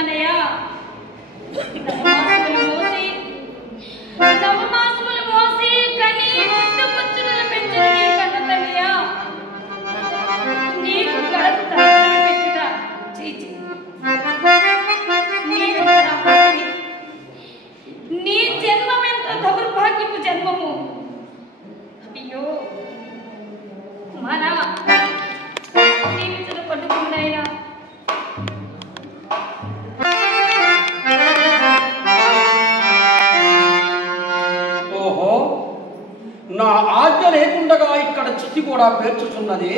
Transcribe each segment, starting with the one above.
ఉన్నానయ్యా. నవమాసములు మోసి కని ముందు పుచ్చులను పెంచుట నీ కన్న తల్లియా. నీకు కడుపు తరచుని పెట్టుట చీచి. నీ జన్మమెంత దౌర్భాగ్యపు జన్మము. అయ్యో కుమారా, జీవితంలో పట్టుకున్నాయినా. ఓహో, నా ఆజ్ఞ లేకుండగా ఇక్కడ చిట్టి కూడా పేర్చుతున్నది.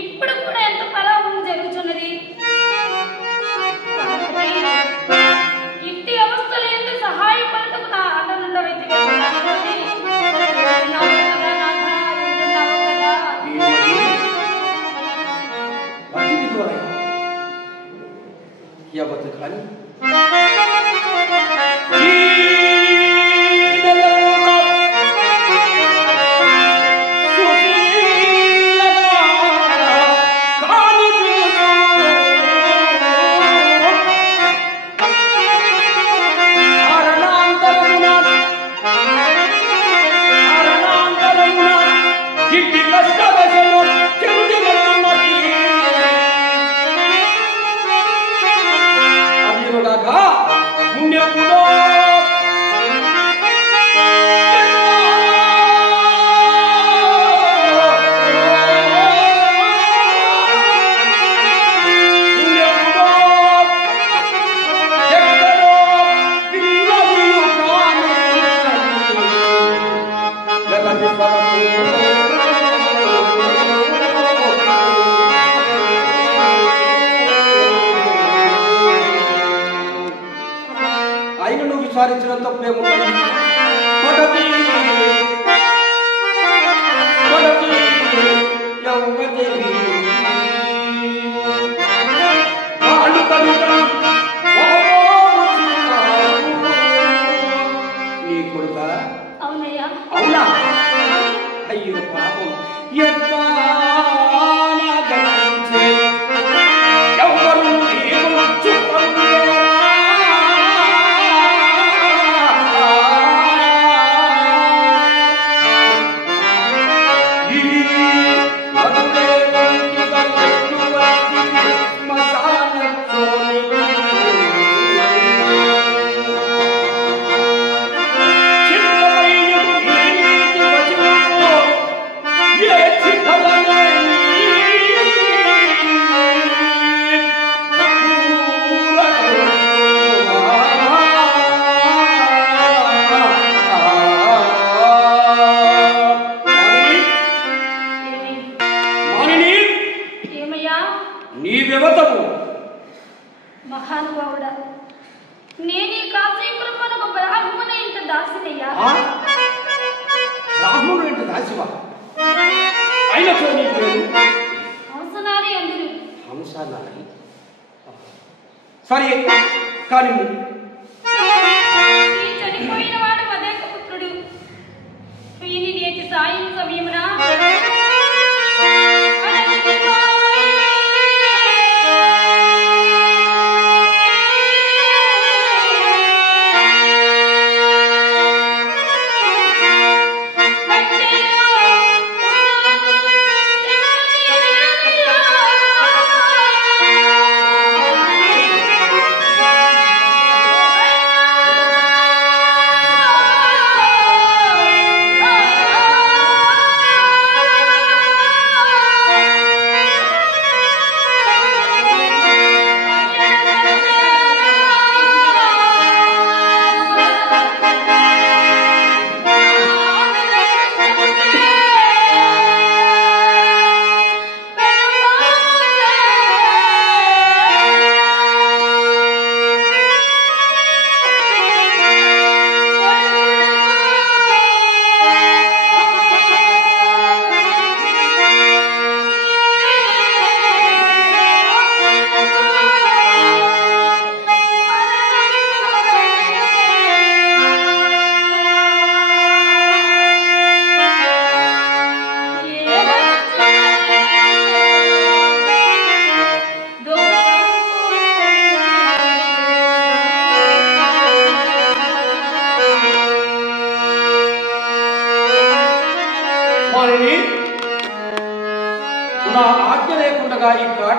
ఇప్పుడు కూడా ఎంత పరాభవం జరుగుతున్నది. ఇంటి అవస్థలు ఎందుకు సహాయపడటకు నా ఆటనుండవైతే కానీ ఆయనను విచారించిన తప్పేముంది. నీ కొడుక? అవునయ్యా. అవునా? అయ్యో పాపం. మహానుభావుడా, నేను కాశీపురం బ్రాహ్మణ ఇంట దాసినయ్యా. బ్రాహ్మణుడు ఇంట దాసివా? అయినతో నీ పేరు? హంసనారి అందరు. హంసనారి? సరే కానీ ఈ చనిపోయిన వాడు మదేక పుత్రుడు. ఈయన నేటి సాయం సమయమున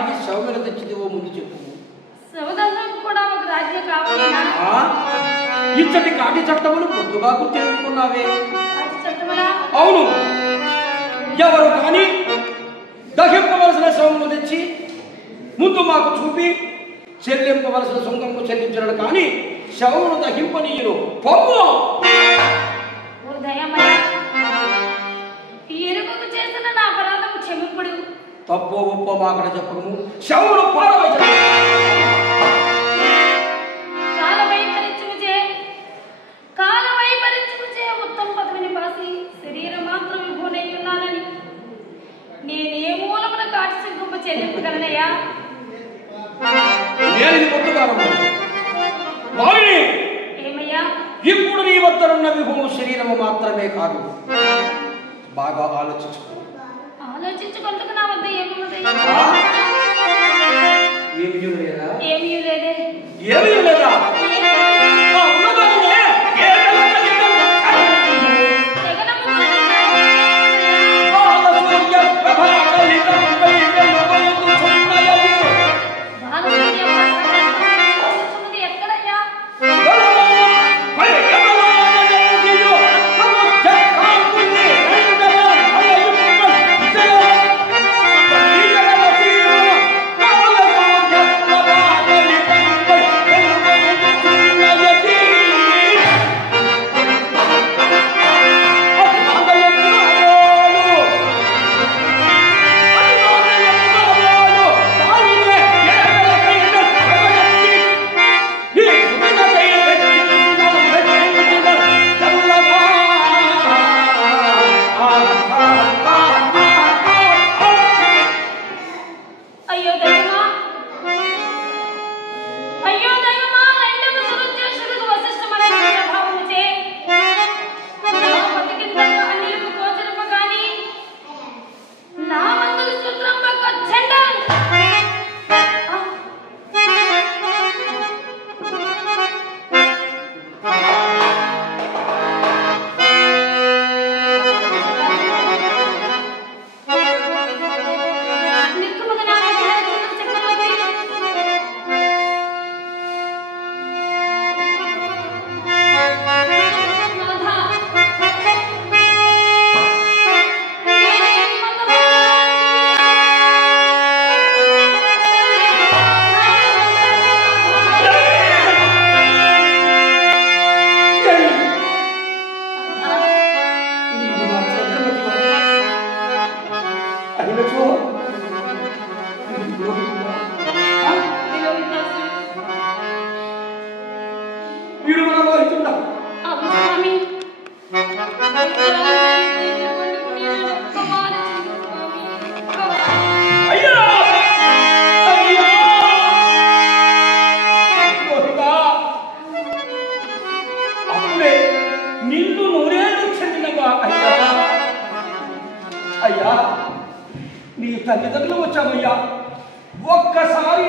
కాని శవమెల తెచ్చిదివో ముందు చెప్పు. శవదహనం కూడా ఒక రాజ్యం కావాలన్నా ఇచ్చటి కాటి చట్టములు పొద్దుగా తెలుసుకున్నావే. రాజ్య చట్టములా? అవును. ఎవరు కానీ దహింపవలసిన శవములు తెచ్చి ముందు మాకు చూపి చెల్లింపవలసిన సొంగము చెల్లించడం కానీ శవమును దహింపనీయును. పొమ్ము. ఓ దయమయ్య, ఎరుకకు చేసిన నా అపరాధం క్షమింపుడు. తప్పో ఒప్పో మాకడ చెప్పము. శవమును పారవైచు. కాలవైపరించుచే ఉత్తమ పదవిని పాసి శరీరం మాత్రం విభూనై ఉన్నానని నేనే మూలమున కాటి సింగుంప చెల్లింపగలనయ్యా? నేను పొత్తుకారము. మాలిని, ఏమయ్యా? ఇప్పుడు నీ వద్దనున్న విభూము శరీరము మాత్రమే కాదు. బాగా ఆలోచించుకో. ఆలోచించుకుందుకు నా వద్ద ఏమున్నది? ఏమీ లేదా? ఏమీ లేదే. ఏమీ లేదా? అయ్యా, నీ తల్లిదండ్రులు వచ్చామయ్యా. ఒక్కసారి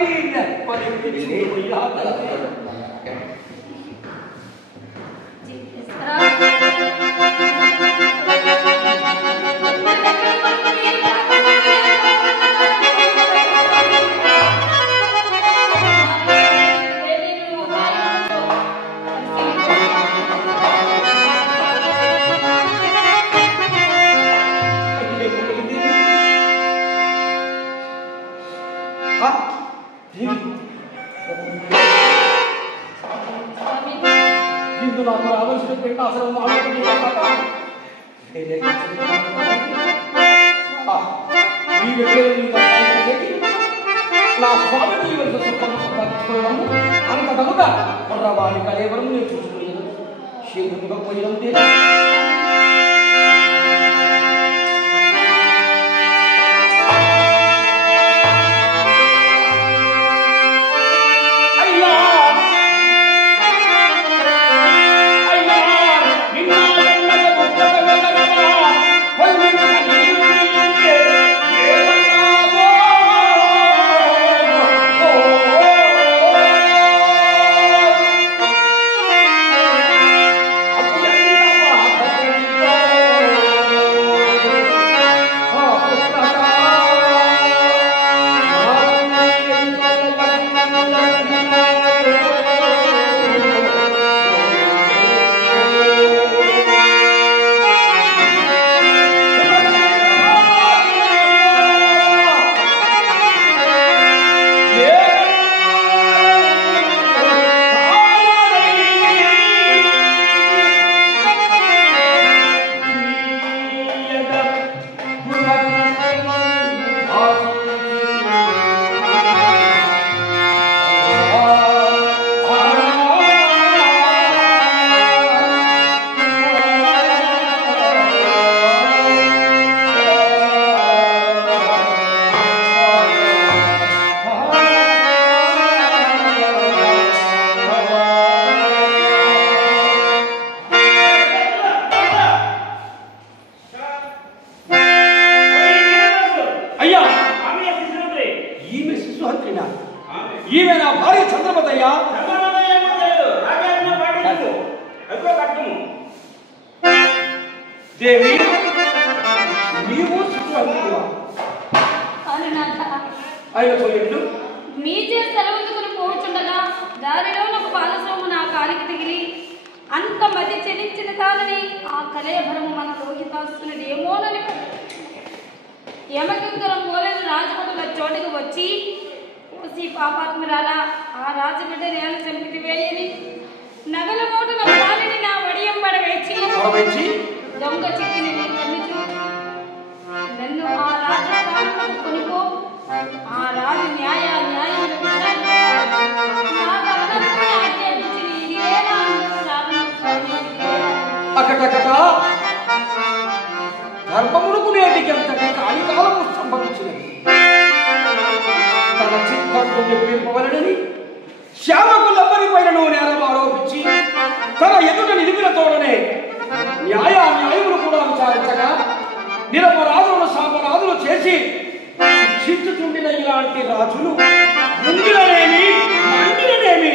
ఇందు నాకు రావాల్సిన పెట్టి అసలు నా స్వామి సంపాదించుకోవడము అంత తగుట వారి కలేవరం నేను చూసుకునేది శీఘ్రంగా పోయినంతే. సుహంత్రినా ఈమె నా భార్య చంద్రమతయ్య. దేవి నీవు సుహంత్రివా? ఆయన చూడండు మీ చే సెలవుకుని పోవచ్చుండగా దారిలో ఒక బాలసోము నా కాలికి తగిలి అంత మతి చెల్లించిన తానని ఆ కలయభరము మన రోహితాస్తునుడు ఏమోనని యమకింకరం పోలేని రాజభటుల చోటుకు వచ్చి ఓసి పాపాత్మరాల ఆ రాజబిడ్డ నేల చంపితి వేయని నగల మూటల పాలిని నా వడియం పడవేచి దొంగ చిక్కిని నన్ను ఆ రాజస్థానం కొనుకో ఆ రాజు అకటకట గర్భమునకు నేటికి అంతటి కాలికాలము సంభవించినది. తన చిత్తంతో నిర్మింపవలనని శ్యామకులందరిపైనను నేరం ఆరోపించి తన ఎదుట నిలిపిన తోడనే న్యాయములు కూడా విచారించగా నిరపరాధులను సాపరాధులు చేసి శిక్షించుతుండిన ఇలాంటి రాజులు ముందులనేమి మండిననేమి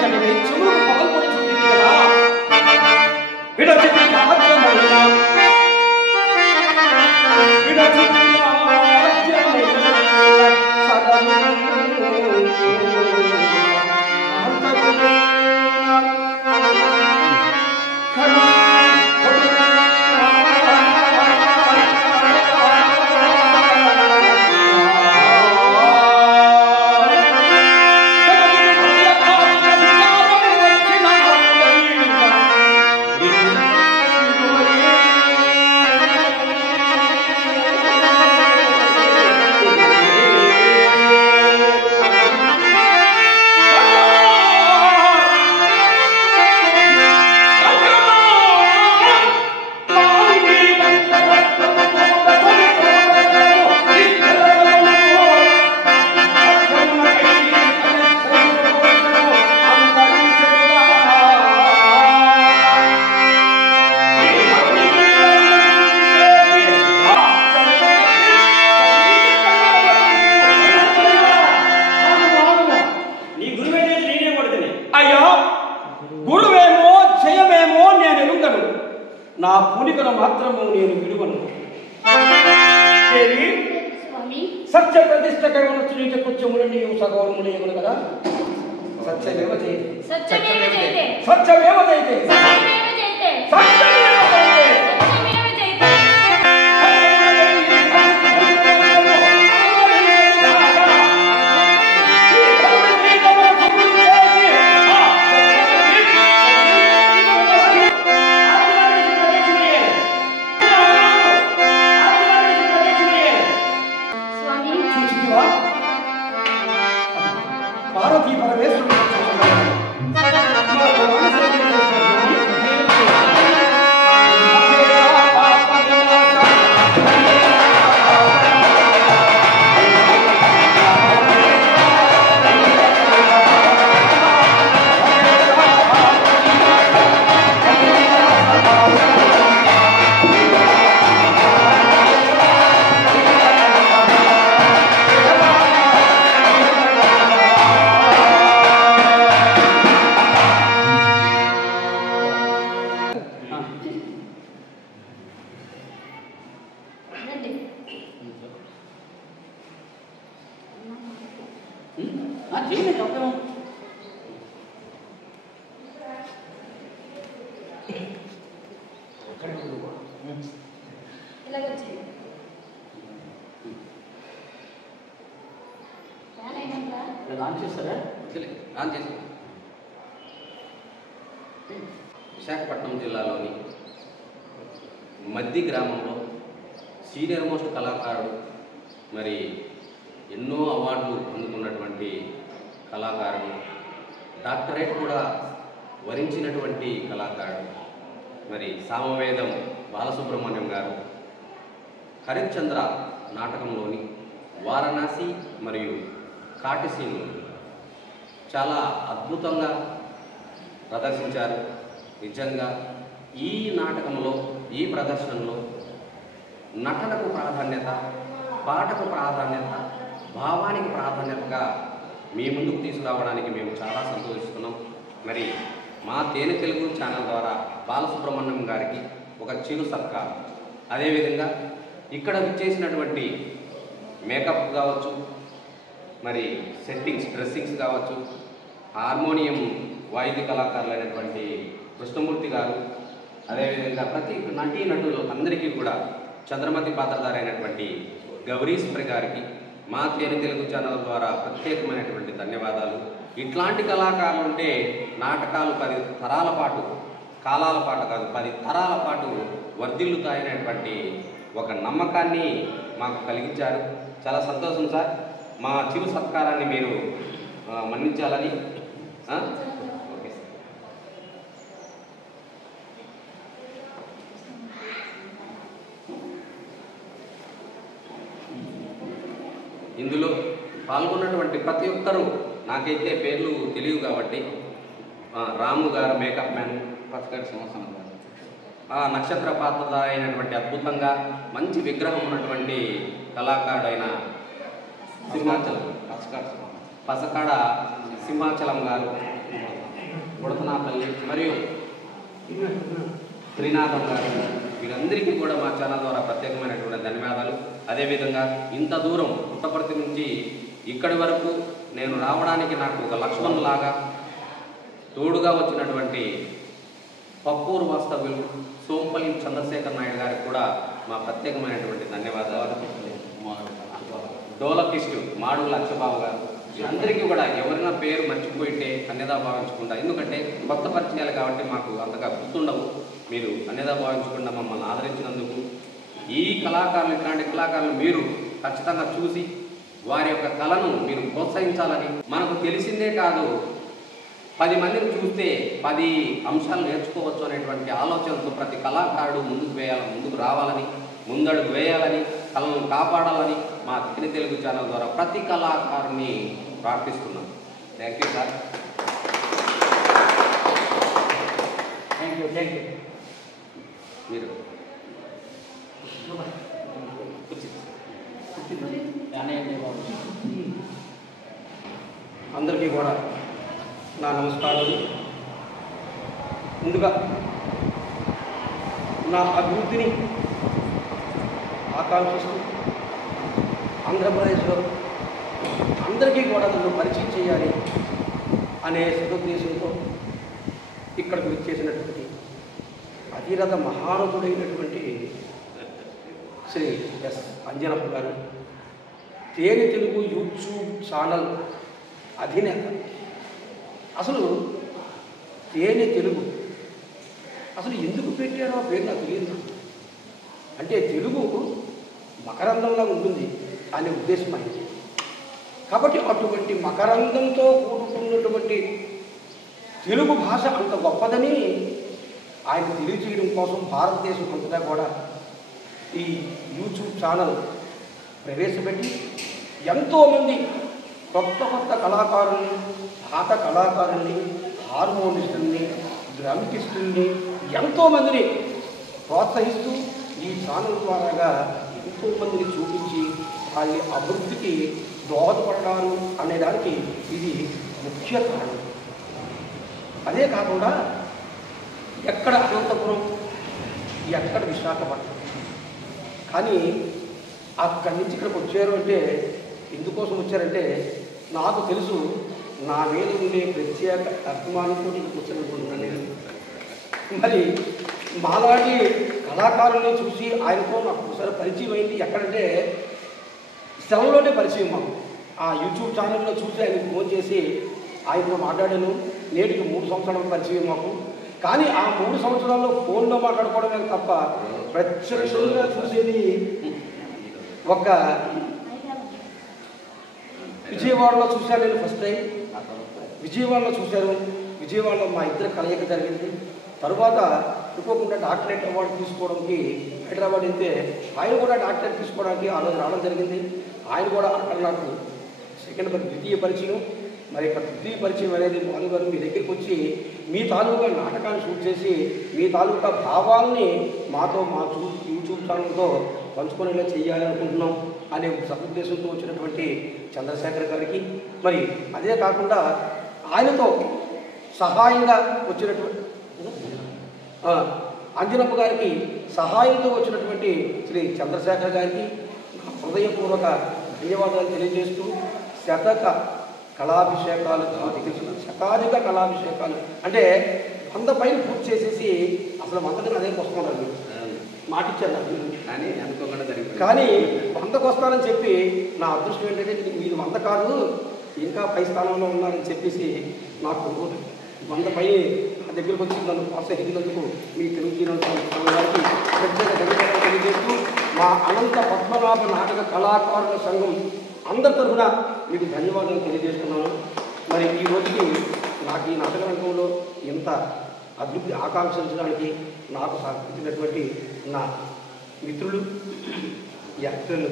కనివే చెవులకు పగల్పొడి చూపింది కదా విడచితి రాజ్యమైనా విడచితి రాజ్యమైనా సగము నా పూనికను మాత్రము నేను విడువను. సత్య ప్రతిష్టకై ఉన్న శ్రీజ కుచ్చములని సగౌరములేయమును కదా. సత్యమేవ జయతే సత్యమేవ జయతే సత్యమేవ జయతే సత్యమేవ జయతే సత్యమేవ జయతే పార్వతీ పరమేశ్వరుడు విశాఖపట్నం జిల్లాలోని మద్ది గ్రామంలో సీనియర్ మోస్ట్ కళాకారుడు, మరి ఎన్నో అవార్డులు అందుకున్నటువంటి కళాకారుడు, డాక్టరేట్ కూడా వరించినటువంటి కళాకారుడు, మరి సామవేదం బాలసుబ్రహ్మణ్యం గారు హరిశ్చంద్ర నాటకంలోని వారణాసి మరియు కాటిసీను చాలా అద్భుతంగా ప్రదర్శించారు. నిజంగా ఈ నాటకంలో, ఈ ప్రదర్శనలో నటనకు ప్రాధాన్యత, పాటకు ప్రాధాన్యత, భావానికి ప్రాధాన్యతగా మీ ముందుకు తీసుకురావడానికి మేము చాలా సంతోషిస్తున్నాం. మరి మా తేనె తెలుగు ఛానల్ ద్వారా బాలసుబ్రహ్మణ్యం గారికి ఒక చిరు సత్కారం. అదేవిధంగా ఇక్కడ విచ్చేసినటువంటి మేకప్ కావచ్చు, మరి సెట్టింగ్స్, డ్రెస్సింగ్స్ కావచ్చు, హార్మోనియం వాయిద్య కళాకారులైనటువంటి కృష్ణమూర్తి గారు, అదేవిధంగా ప్రతి నటీనటులు అందరికీ కూడా చంద్రమతి పాత్రధారైనటువంటి గౌరీశ్వరి గారికి మా తేనె తెలుగు ఛానల్ ద్వారా ప్రత్యేకమైనటువంటి ధన్యవాదాలు. ఇట్లాంటి కళాకారులు ఉంటే నాటకాలు 10 తరాల పాటు, కాలాల పాటు కాదు 10 తరాల పాటు వర్ధిల్లుతాయనేటువంటి ఒక నమ్మకాన్ని మాకు కలిగించారు. చాలా సంతోషం సార్. మా చిరు సత్కారాన్ని మీరు మన్నించాలని. Okay sir. ఇందులో పాల్గొన్నటువంటి ప్రతి ఒక్కరూ నాకైతే పేర్లు తెలియవు కాబట్టి రాము గారు మేకప్ మ్యాన్, పచ్చకటి సంవత్సరం గారు నక్షత్ర పాత్ర అయినటువంటి అద్భుతంగా మంచి విగ్రహం ఉన్నటువంటి కళాకారుడైన సింహాచలం పసకాడ సింహాచలం గారు, మరియు త్రినాథం గారు, వీరందరికీ కూడా మా ఛానల్ ద్వారా ప్రత్యేకమైనటువంటి ధన్యవాదాలు. అదేవిధంగా ఇంత దూరం పుట్టపర్తి నుంచి ఇక్కడి వరకు నేను రావడానికి నాకు ఒక లక్ష్మణ్ లాగా తోడుగా వచ్చినటువంటి పప్పూరు వాస్తవ్యులు సోంపల్లి చంద్రశేఖర్ నాయుడు గారికి కూడా మా ప్రత్యేకమైనటువంటి ధన్యవాదాలు. డోలకిస్టు మాడుగుల అక్షబాబు గారు, అందరికీ కూడా ఎవరైనా పేరు మర్చిపోయింటే అన్యదా భావించకుండా, ఎందుకంటే కొత్త పరిచయాలు కాబట్టి మాకు అంతగా గుర్తుండవు. మీరు అన్యదా భావించకుండా మమ్మల్ని ఆదరించినందుకు, ఈ కళాకారులు ఇట్లాంటి కళాకారులు మీరు ఖచ్చితంగా చూసి వారి యొక్క కళను మీరు ప్రోత్సహించాలని, మనకు తెలిసిందే కాదు 10 మందిని చూస్తే 10 అంశాలు నేర్చుకోవచ్చు అనేటువంటి ఆలోచనతో ప్రతి కళాకారుడు ముందుకు రావాలని, ముందడుగు వేయాలని, కళను కాపాడాలని మా తిని తెలుగు ఛానల్ ద్వారా ప్రతి కళాకారుని ప్రార్థిస్తున్నాం. Thank you sir. Thank you. మీరు అందరికీ కూడా నా నమస్కారాలు. ముందుగా నా అభివృద్ధిని ఆకాంక్షిస్తూ ఆంధ్రప్రదేశ్లో అందరికీ కూడా నన్ను పరిచయం చేయాలి అనే సదుద్దేశంతో ఇక్కడికి విచ్చేసినటువంటి అతిరథ మహారథుడైనటువంటి శ్రీ ఎస్ అంజనప్ప గారు, తేనె తెలుగు యూట్యూబ్ ఛానల్ అధినేత. అసలు తేనె తెలుగు అసలు ఎందుకు పెట్టారో పేరు నాకు తెలియదు. అంటే తెలుగు మకరందంలా ఉంటుంది అనే ఉద్దేశం అయింది. కాబట్టి అటువంటి మకరందంతో కూడుకున్నటువంటి తెలుగు భాష అంత గొప్పదని ఆయన తెలియజేయడం కోసం భారతదేశం అంతటా కూడా ఈ యూట్యూబ్ ఛానల్ ప్రవేశపెట్టి ఎంతోమంది కొత్త కళాకారుల్ని, పాత కళాకారుల్ని, హార్మోనిస్టుల్ని, డ్రమిస్టుల్ని ఎంతోమందిని ప్రోత్సహిస్తూ ఈ ఛానల్ ద్వారాగా ఎంతోమందిని చూపించి వాళ్ళ అభివృద్ధికి దోహదపడడాలు అనేదానికి ఇది ముఖ్య కారణం. అదే కాకుండా ఎక్కడ అనంతపురం, ఎక్కడ విశాఖపట్నం, కానీ అక్కడి నుంచి ఇక్కడికి వచ్చారు అంటే ఎందుకోసం వచ్చారంటే నాకు తెలుసు నా మీద ఉండే ప్రత్యేక అభిమానంతో ఇక్కడికి వచ్చారనుకుంటున్నాను నేను. మరి మాలాంటి కళాకారుల్ని చూసి ఆయనతో నాకు ఒకసారి పరిచయం అయింది. ఎక్కడంటే సెలవులోనే పరిచయం మాకు. ఆ యూట్యూబ్ ఛానల్లో చూసి ఆయనకు ఫోన్ చేసి ఆయనతో మాట్లాడాను. నేటికి 3 సంవత్సరాల పరిచయం మాకు. కానీ ఆ 3 సంవత్సరాల్లో ఫోన్లో మాట్లాడుకోవడమే తప్ప ప్రత్యక్షంగా చూసేది ఒక విజయవాడలో చూశాను నేను ఫస్ట్ టైం. విజయవాడలో చూశాను. విజయవాడలో మా ఇద్దరు కలయిక జరిగింది. తరువాత అనుకోకుండా డాక్టరేట్ అవార్డు తీసుకోవడానికి హైదరాబాద్ వెళ్తే ఆయన కూడా డాక్టరేట్ తీసుకోవడానికి ఆ రోజు రావడం జరిగింది. ఆయన కూడా అక్కడ నాకు ద్వితీయ పరిచయం. మరి ఇక్కడ ద్వితీయ పరిచయం అనేది మాధవ్ గారు మీ దగ్గరికి వచ్చి మీ తాలూకా నాటకాన్ని షూట్ చేసి మీ తాలూకా భావాల్ని మాతో మా యూట్యూబ్ ఛానల్తో పంచుకునేలా చేయాలి అనుకుంటున్నాం అనే సదుద్దేశంతో వచ్చినటువంటి చంద్రశేఖర్ గారికి, మరి అదే కాకుండా ఆయనతో సహాయంగా వచ్చినటువంటి అంజనప్ప గారికి సహాయంతో వచ్చినటువంటి శ్రీ చంద్రశేఖర్ గారికి హృదయపూర్వక ధన్యవాదాలు తెలియజేస్తూ కళాభిషేకాలు శతాధిక కళాభిషేకాలు అంటే 100 పైన పూర్తి చేసేసి అసలు 100కి అదేకి వస్తున్నాను మాటిచ్చాను కానీ అనుకోకుండా జరిగింది. కానీ 100కు వస్తానని చెప్పి నా అదృష్టం ఏంటంటే మీరు 100 కాదు ఇంకా పై స్థానంలో ఉన్నారని చెప్పేసి నాకు 100 పై నా దగ్గరకు వచ్చి నన్ను ప్రోత్సహించినందుకు మీ తెలుగు గారికి ప్రత్యేక ధన్యవాదాలు తెలియజేస్తూ మా అనంత పద్మనాభ నాటక కళాకారుల సంఘం అందరి తరఫున మీకు ధన్యవాదాలు తెలియజేస్తున్నాను. మరి ఈ రోజుకి నాకు ఈ నాటక రంగంలో ఎంత అభివృద్ధి ఆకాంక్షించడానికి నాకు సహకరించినటువంటి నా మిత్రులు, యాక్టర్లు,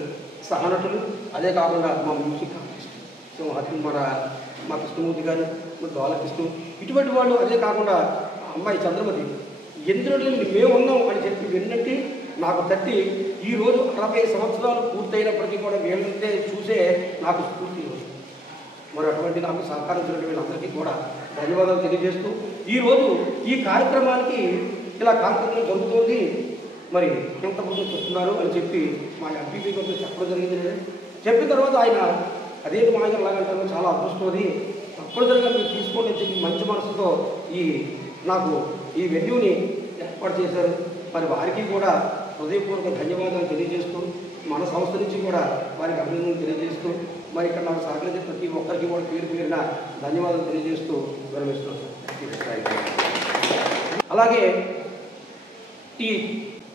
సహనటులు, అదే కాకుండా మా మ్యూజిక్ ఆర్టిస్ట్ మా కృష్ణమూర్తి గారు, మా డోలకిస్టు, ఇటువంటి వాళ్ళు, అదే కాకుండా అమ్మాయి చంద్రమతి ఎందులో మేము ఉన్నాం అని చెప్పి విన్నట్టు నాకు తట్టి ఈరోజు 60 సంవత్సరాలు పూర్తయినప్పటికీ కూడా వీళ్ళంటే చూసే నాకు స్ఫూర్తి. మరి అటువంటి నాకు సహకరించినటువంటి అందరికీ కూడా ధన్యవాదాలు తెలియజేస్తూ ఈరోజు ఈ కార్యక్రమానికి ఇలా కార్యక్రమం జరుగుతోంది, మరి ఎంతమంది చూస్తున్నారు అని చెప్పి మా ఎంపీపీ గారితో చెప్పడం జరిగింది. చెప్పిన తర్వాత ఆయన అదేంటి మా దగ్గర లాగంటారు, చాలా అదృష్టం, తప్పనిసరిగా మీరు తీసుకోండి అని చెప్పి మంచి మనసుతో నాకు ఈ వెన్యూని ఏర్పాటు చేశారు. మరి వారికి కూడా హృదయపూర్వక ధన్యవాదాలు తెలియజేస్తూ, మన సంస్థ నుంచి కూడా వారికి అభినందనలు తెలియజేస్తూ, మరి ఇక్కడ నాకు సహకరించే ప్రతి ఒక్కరికి కూడా పేరు పేరున ధన్యవాదాలు తెలియజేస్తూ విరమిస్తున్నాను. అలాగే ఈ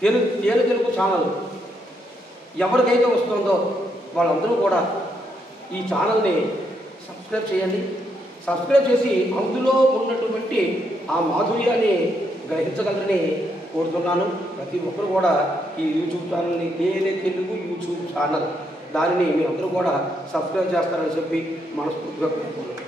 తేనె తెలుగు ఛానల్ ఎవరికైతే వస్తుందో వాళ్ళందరూ కూడా ఈ ఛానల్ని సబ్స్క్రైబ్ చేయండి. సబ్స్క్రైబ్ చేసి అందులో ఉన్నటువంటి ఆ మాధుర్యాన్ని గ్రహించగలరని కోరుతున్నాను. ప్రతి ఒక్కరు కూడా ఈ యూట్యూబ్ ఛానల్ని తేనె తెలుగు యూట్యూబ్ ఛానల్ దానిని మీ అందరూ కూడా సబ్స్క్రైబ్ చేస్తారని చెప్పి మనస్ఫూర్తిగా కోరుకుంటున్నాను.